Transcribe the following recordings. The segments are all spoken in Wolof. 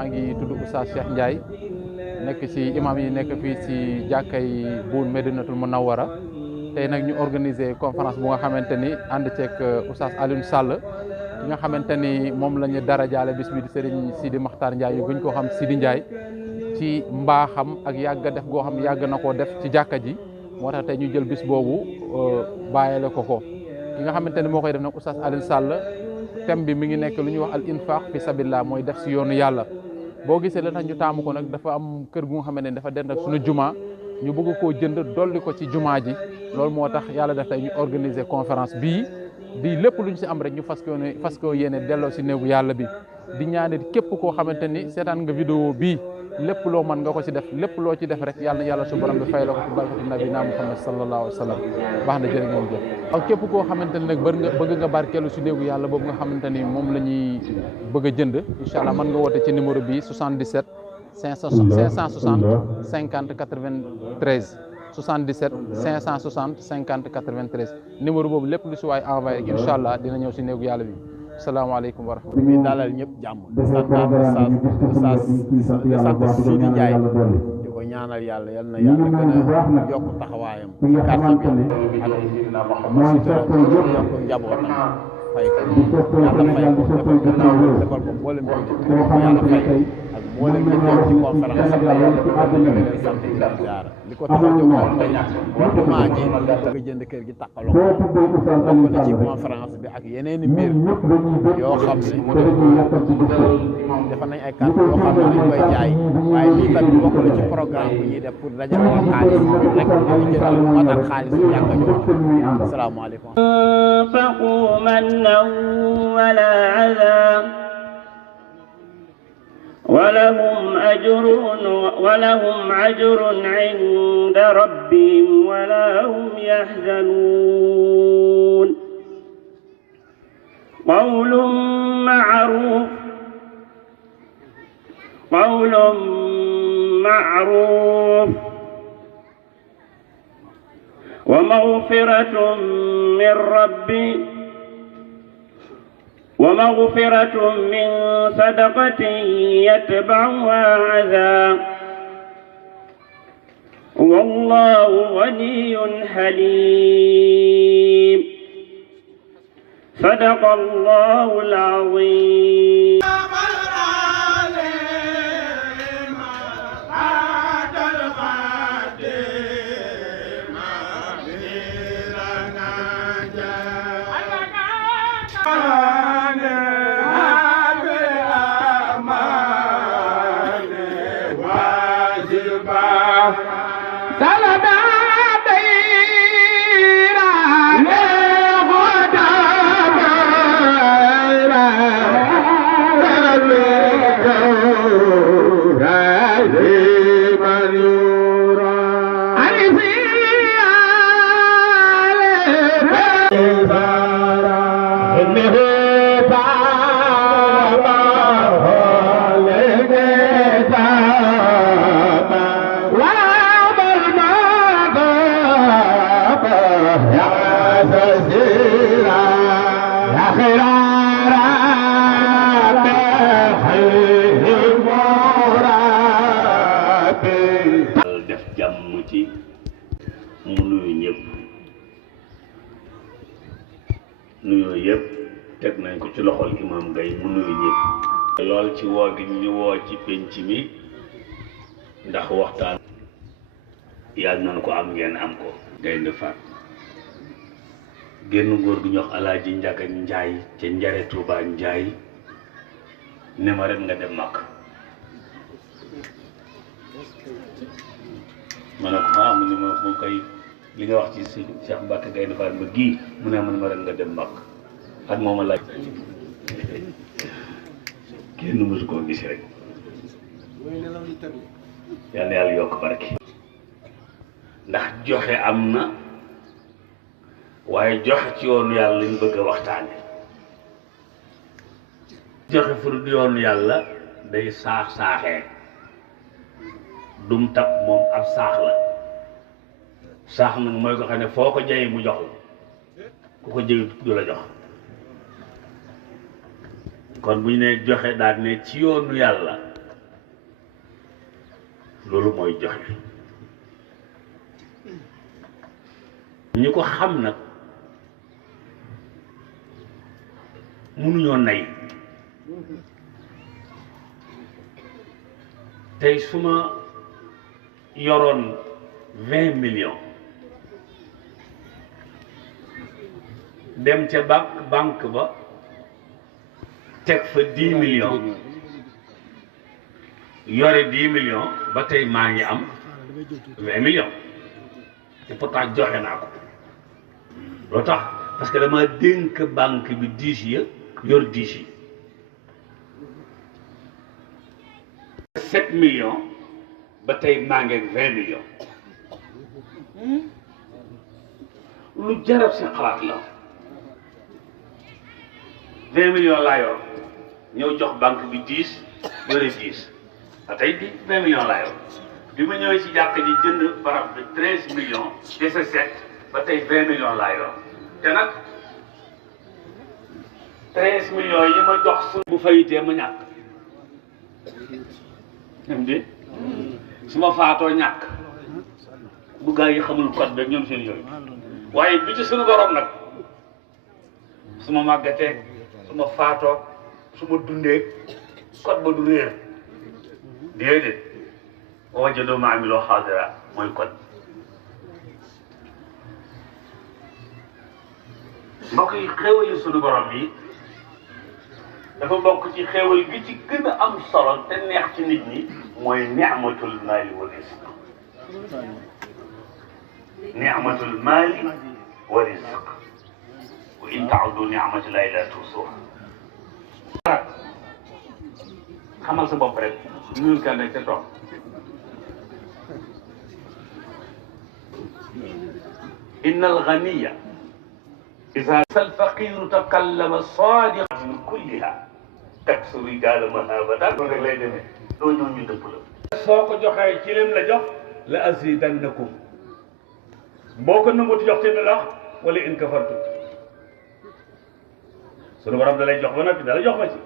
maa ngi tudd Oustaz Cheikh Ndiaye nekk ci imam yi nekk fii ci jàkkay Boune Medinatul Munawwara tey nag ñu organiser conférence bu nga xamante ni ànd ceeg Oustaz Alioune Sall ki nga xamante ni moom la ñu dara jaale bis bi di Serigne Sidi Makhtar Ndiaye yu gën koo xam Sidi Ndiaye ci mbaaxam ak yàgg def goo xam yàgg na koo def ci jàkka ji moo tax tey ñu jël bis boobu bàyyile ko ki nga xamante ni moo koy def nag Oustaz Alioune Sall thème bi mi ngi nekk lu ñuy wax al infaq fi sabilillah mooy def si yoonu yàlla boo gisee la tax ñu taamu ko nag dafa am kër gu nga xamante ne dafa dend ak suñu juma ñu bëgg koo jënd dolli ko ci juma ji loolu moo tax yàlla def tey ñu organiser conférence bii di lépp lu ñu si am rek ñu fas ko yéene delloo si néegu yàlla bi di ñaanit képp koo xamante ni seetaan nga vidéo bii lépp loo mën nga ko ci def lépp loo ci def rek yàlla na yàlla su borom bi fay la ko ci barkatu nabina Muhammad sallallahu alayhi wa sallam baax na jërë ngeen jëf ak képp koo xamante ni nag bëgg nga barkeelu si néegu yàlla boobu nga xamante ni moom la ñuy bëgg a jënd incha allah mën nga woote ci numéro bi 77 560 50 93 77 560 50 93 numéro boobu lépp lu si waay envoyé rek incha allah dina ñëw si néegu yàlla bi salaamaaleykum wa rahmatulah. mi dalal ñëpp jàmm di sant Sidi Ndiaye di ko ñaanal yàlla yal na yàlla gën a yokk taxawaayam ci quartier bi ak yokk njabootam fay ko yàlla fay ko defal ko taw defal ko mboolem bi yàlla fay ak mboolem ñu teew ci conférence bi leen sant di leen ziar li ko tax a jóg nag tey jumaa ji nga jënd kër gi takkaloo bokk na ci conférence bi ak yeneeni mbir yoo xam ne dafa nañ ay carte yoo xam ne dañ koy jaay waaye lii tamit bokk na ci programme bu ñuy def pour dajale xaalis rek dañu jëndal moo tax xaalis bi yàgg a jox asalaamaaleykum فقوا منا ولا عذاب ولهم أجر عند ربهم ولا هم يحزنون قول معروف ومغفرة من صدقة يتبعها عذى والله غني حليم صدق الله العظيم def jàmm ci mu nuyu ñëpp nuyoo yëpp teg nañ ko ci loxol imam Gaye mu nuyu ñëpp lool ci woo gi ñu woo ci penc mi ndax waxtaan yàlla nañu ko am ngeen am ko Gaynde Faat génn góor gu ñu wax Alaaji Njaga Njaay ca Njare Tuubaa Njaay ne ma rek nga dem Makka ma ne ko mu ne ma moom kay li nga wax ci si Cheikh Mbacke Gaynde Faat ma gii mu ne man ma rek nga dem Makka ak moom a laaj kenn mësu koo gis rek yal na yàlla yokk barke ndax joxe am na waaye joxe ci yoonu yàlla lañ bëgg a waxtaane joxe fu du yoonu yàlla day saax-saaxee dum tab moom ab saax la saax nag mooy ko xam ne foo ko jayi mu jox la ku ko jëy du la jox kon bu ñu nee joxe daal ne ci yoonu yàlla loolu mooy joxe ñi ko xam nag mënuñoo nay tey su ma yoroon 20 millions dem ca banque ba teg fa 10 millions yore 10 millions ba tey maa ngi am 20 millions te pourtant joxe naa ko loo tax parce que dama dénk banque bi 10 ya yor 10 yi 7 millions ba tey maa ngi ak 20 millions lu jarab si xalaat la 20 millions laa yor ñëw jox banque bi 10 yore 10 ba tey di 20 millions laa yor bi ma ñëwee ci jàkk ji jënd barab bi 13 millions dese 7 ba tey 20 millions laa yor te nag 13 millions yi ma jox su bu fayitee ma ñàkk am di su ma faatoo ñàkk bu gaa yi xamul code beeg ñoom seen yooyu waaye bi ci suñu borom nag su ma màggatee su ma faatoo su ma dundee code ba du réer déedéet wa wajadoo maa amiloo xaadira mooy code mbokk yi xéewali suñu borom bi dafa bokk ci xéewal gi ci gën a am solo te neex ci nit ñi mooy ni'matul maali wa rizq ni'matul maali wa rizq wa in ta'uddu ni'matallahi la tuhsuha xamal sa bopp rek ñun kan rek te toog inna al-ghaniya iza al-faqiru takallama sadiqan kulliha taksu rijal mahabatan loolu rek lay demee doo ñëw ñu dëpp la soo ko joxee ci lim la jox la azidannakum boo ko nanguti jox te la wax wala in kafartu sunu borom da lay jox ba noppi da la jox ma ci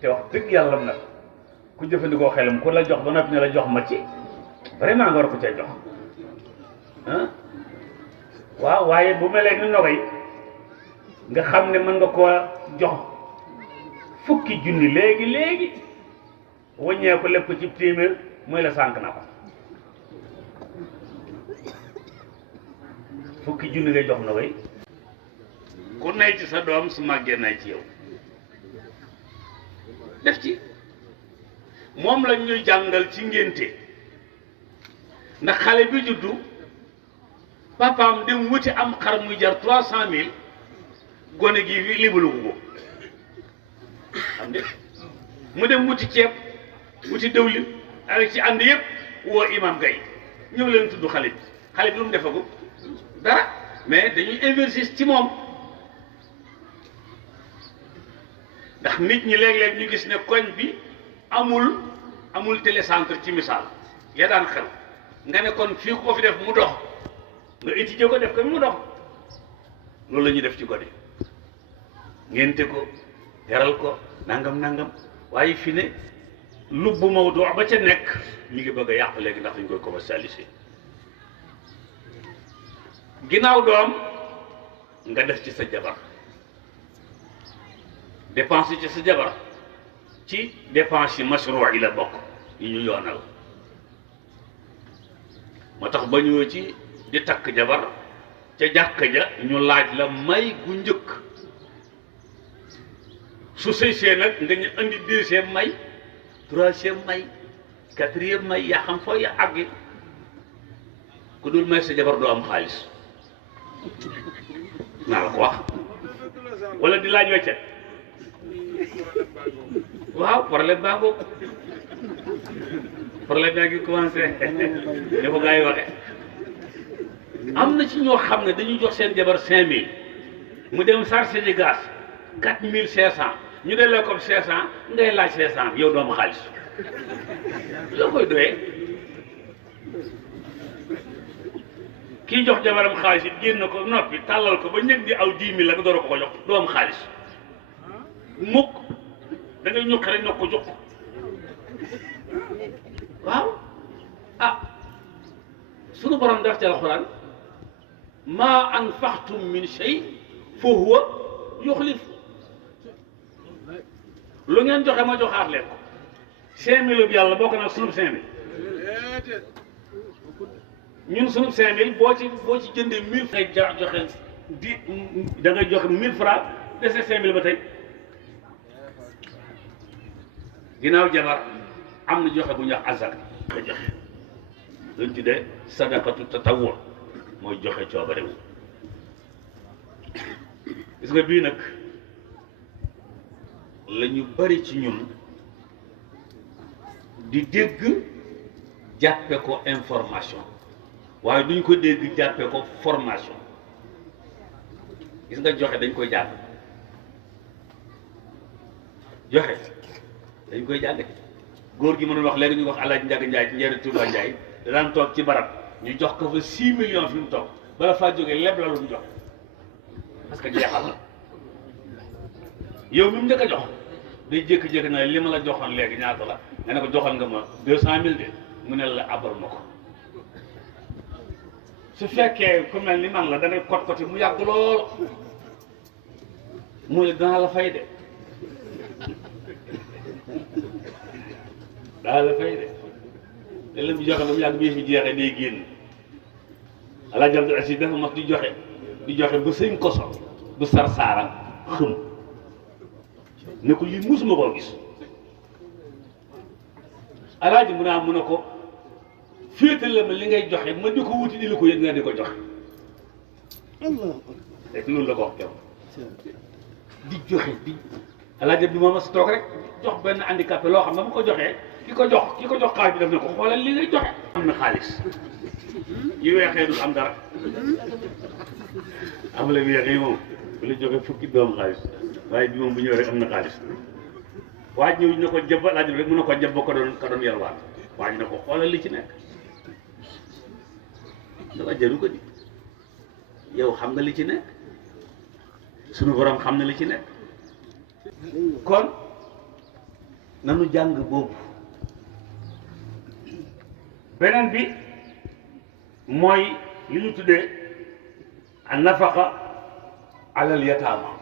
te wax dëgg yàlla nag ku jëfandikoo xelam ku la jox ba noppi ne la jox ma ci vraiment nga war ko cee jox ah waaw waaye bu melee ni nogay nga xam ne mën nga koo jox fukki junni léegi wàññee ko lépp ci téeméer mooy la sànq na ko fukki junni ngay jox nogay ku nay ci sa doom su màggee nay ci yow def ci moom lañ ñuy jàngal ci ngénte ndax xale bi juddu papaam dem wuti am xar muy jar 300 000 gone gi libalu ko xam de mu dem wuti ceeb wuti dëwlin ak ci ànd yëpp woo imam gay ñëw leen tudd xale bi lu mu defagu dara mais dañuy investir ci moom ndax nit ñi léeg-léeg ñu gis ne koñ bi amul télécentre ci misaal ya daan xew nga ne kon fii ko fi def mu dox nga étudier ko def ko mu dox loolu la ñuy def ci gone ngénte ko teral ko nangam waaye fi ne lubbu mawdu ba ca nekk mi ngi bëgg a yàq léegi ndax dañ koy commercialiser ginnaaw doom nga def ci sa jabar dépense ci sa jabar ci dépense yi mashruu yi la bokk yi ñu yoonal moo tax ba ñëwee ci di takk jabar ca jàkk ja ñu laaj la may gu njëkk su sëysee nag nga ñu indi 2e may 3e may 4e may yaa xam foo ya àggi ku dul may sa jabar doo am xaalis naa la ko wax wala di laaj weccet waaw problème baa boobu problème yaa ngi commencé ne ko gars yi waxe am na ci ñoo xam ne dañuy jox seen jabar 5000 mu dem chargé di gaz 4500 ñu delloo ko 500 ngay laaj 500 yow doomu xaalis la koy doyee kii jox jabaram xaalis it génn ko noppi tàllal ko ba ñëg di aw 10 000 la nga door ko jox doomu xaalis mukk da ngay ñuqi rek ñoo ko jox waaw sunu borom def ci alxuraan maa anfaqtum min shay fa huwa yuxlif lu ngeen joxe ma joxaat leen ko 5000 bi yàlla bokk na sunub 5000 ñun sunub 5000 boo ci jëndee 1000 ngay joxe da ngay joxe 1000 francs dese 5000 ba tey ginnaaw jabar am na joxe bu ñuy wax azak nga joxe luñ tuddee sadaqatu tatawwu mooy joxe coobarewu gis nga bii nag la ñu bari ci ñun di dégg jàppe ko information waaye duñ ko dégg jàppe ko formation gis nga joxe dañ koy jàng joxe dañ koy jàng góor gi mënul wax léegi ñu wax Alaaji Njaga Njaay ci njëriñ Tuuba Njaay da daan toog ci barab ñu jox ko fa 6 millions fi mu toog bala faa jógee leb la lu mu jox parce que jeexal la yow mi mu njëkk a jox day jékki-jékki na li ma la joxoon léegi ñaata la nga ne ko joxal nga ma 200 000 de mu ne la abal ma ko su fekkee ku mel ni man la da ngay kot mu yàgg lool mu ne danaa la fay de daa la fay de te la mu joxe ba mu yàgg bii fi jeexee day génn Alaaji Abdul Asiis dafa mas di joxe ba sëñ koso bu sar saara xëm ne ko lii musuma koo gis alaaji mu naa mun a ko féetal la ma li ngay joxe ma di ko wuti di la ko yëg nga di ko joxe rek loolu la ko wax kew di joxe di alaaji bi moom si toog rek jox benn handicapé loo xam ne bu ko joxee ki ko jox xaalis bi def na ko xoolal li ngay joxe am na xaalis yu weexee du am dara amula weex yi moom bu la joxe fukki doom xaalis waaye bi moom bu ñëwee rek am na xaalis waaj ñëw ne ko jëb laaj rek mun na ko jëb ba ko doon yalwaan waaj na ko xoolal li ci nekk dala jëru ko di yow xam nga li ci nekk sunu borom xam na li ci nekk kon nanu jàng boobu beneen bi mooy li ñu tuddee an nafaqa alal yataama